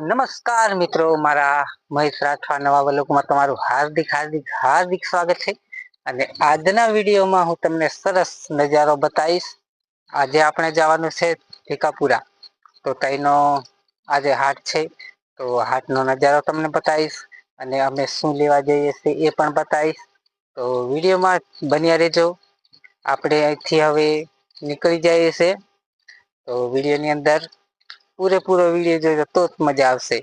નમસ્કાર મિત્રો, મારા મહેશ રાઠવા નવા વ્લોગમાં તમારું હાર્દિક હાર્દિક હાર્દિક સ્વાગત છે. અને આજના વિડીયોમાં હું તમને સરસ નજારો બતાવીશ. આજે આપણે જવાનું છે ટીકાપુરા, તો ત્યાંનો આજે હાટ છે, તો હાટનો નજારો તમને બતાવીશ અને અમે શું લેવા જઈએ છીએ એ પણ બતાવીશ. તો વિડીયોમાં બન્યા રહેજો. આપણે અહીંથી હવે નીકળી જઈએ છીએ, તો વિડીયોની અંદર પૂરેપૂરો વિડીયો જોજો તો જ મજા આવશે.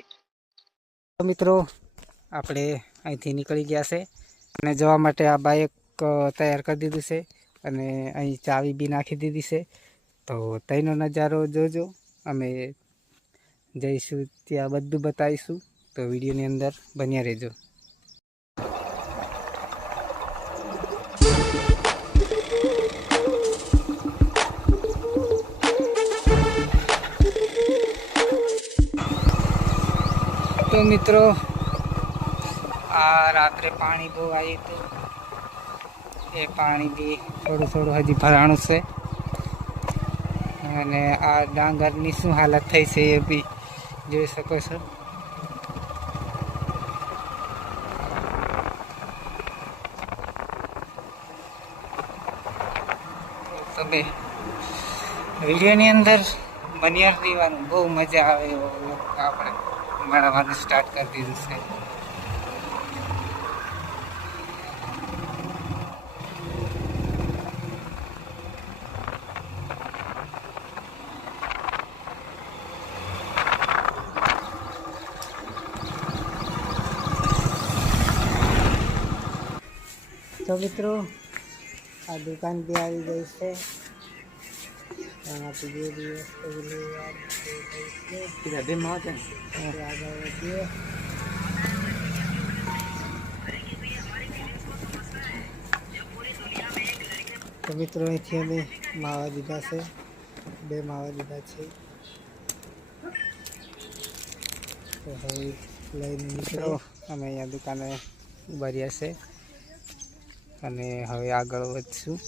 તો મિત્રો, આપણે અહીંથી નીકળી ગયા છે અને જવા માટે આ બાઇક તૈયાર કરી દીધું છે અને અહીં ચાવી બી નાખી દીધી છે. તો તેનો નજારો જોજો. અમે જઈશું ત્યાં બધું બતાવીશું, તો વિડીયોની અંદર બન્યા રહેજો. તો મિત્રો, આ રાત્રે પાણી બહુ આવ્યું હતું, એ પાણી બી થોડું થોડું હજી ભરાણું છે અને આ ડાંગરની શું હાલત થઈ છે એ બી જોઈ શકો છો. તમે વિડીયોની અંદર બન્યા રહેવાનું, બહુ મજા આવે એવો આપણે મળવાનું સ્ટાર્ટ કરી દીધું છે. તો મિત્રો, આ દુકાન બી આવી ગઈ છે. આનાથી જે બી વસ્તુ આગળ વધીએ. તો મિત્રો, અહીંથી અમે માવા દીધા છે, 2 માવા દીધા છે. તો હવે લઈને નીકળો. અમે અહીંયા દુકાને ઉભા રહ્યા છે અને હવે આગળ વધશું.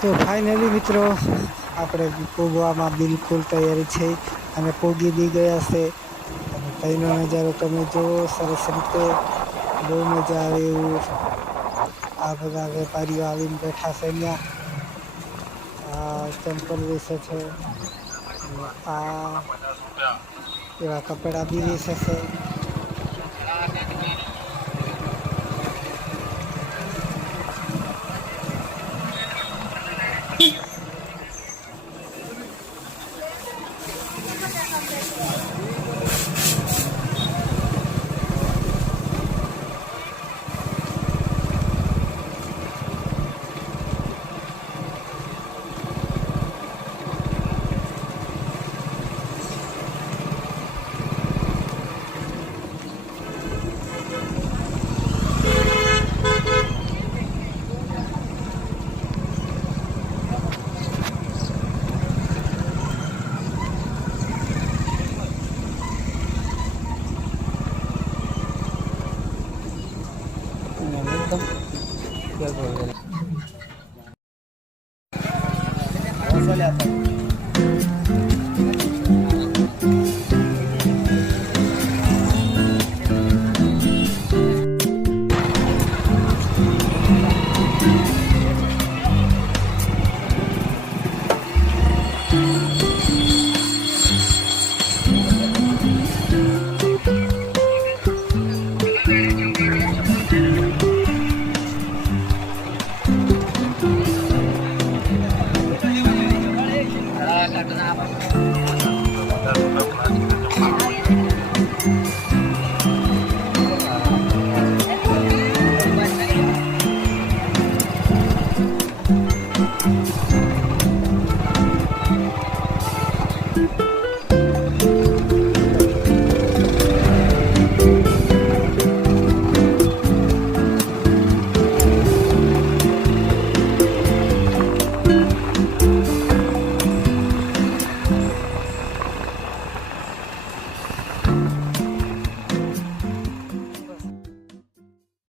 તો ફાઇનલી મિત્રો, આપણે પૂગવામાં બિલકુલ તૈયારી છે અને પૂગી બી ગયા છે. તમે અહીંનો નજારો તમે જુઓ સરસ રીતે, બહુ મજા આવે એવું. આ બધા વેપારીઓ આવીને બેઠા છે અહીંયા. આ ચંપલ વેચે છે અને આ એવા કપડા બી વેચે છે. एकदम क्या बोल रहे